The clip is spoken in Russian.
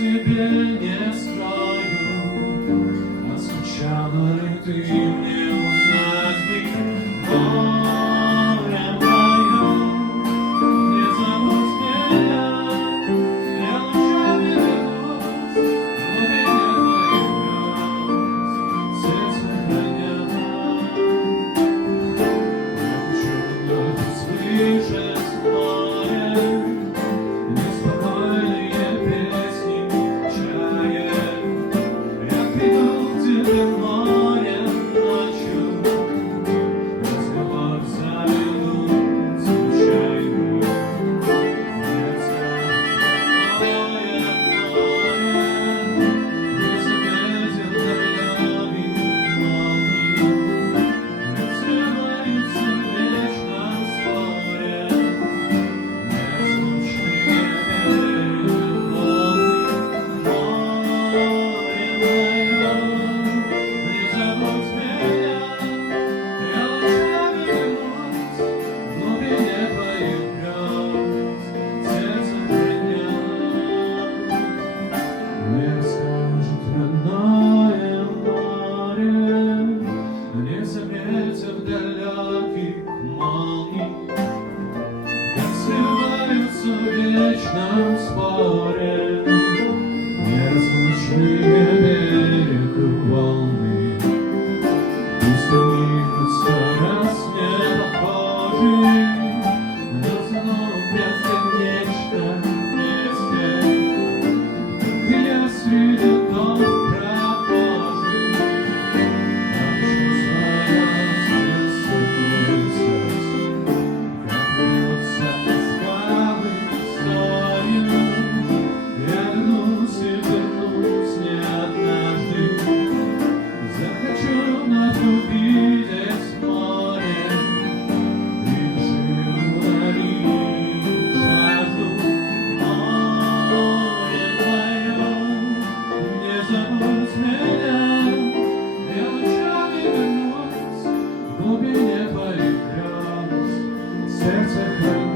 тебе не скрою, а скучала ли ты мне узнать бы, море мое, не забудь меня, я лучами вернусь, но меня твоих грез сердце хранят. Я хочу вновь услышать море, неспокойные песни чаек. Я приду к тебе морем ночью, разговор заведут случайный. Море, не заметил дороги молний, разрываются в вечном споре неразлучные любовные. Море мое, не забудь меня, я лучами вернусь, в глубине твоих грез сердце хранят. Мне расскажет родное море, не заметив далеких молний, как сливаются в вечном споре неразлучные берег и волны. Пусть у них все раз не похожи, но снова в бесконечном месте, как и я среди дом прохожих, наношу свое бессмыслие, как бьются скалы солью. Я вернусь и вернусь не однажды, захочу вновь увидеть море и души удалить жажду. Море мое, не забудь меня, я лучами вернусь, в глубине твоих грез сердце хранит.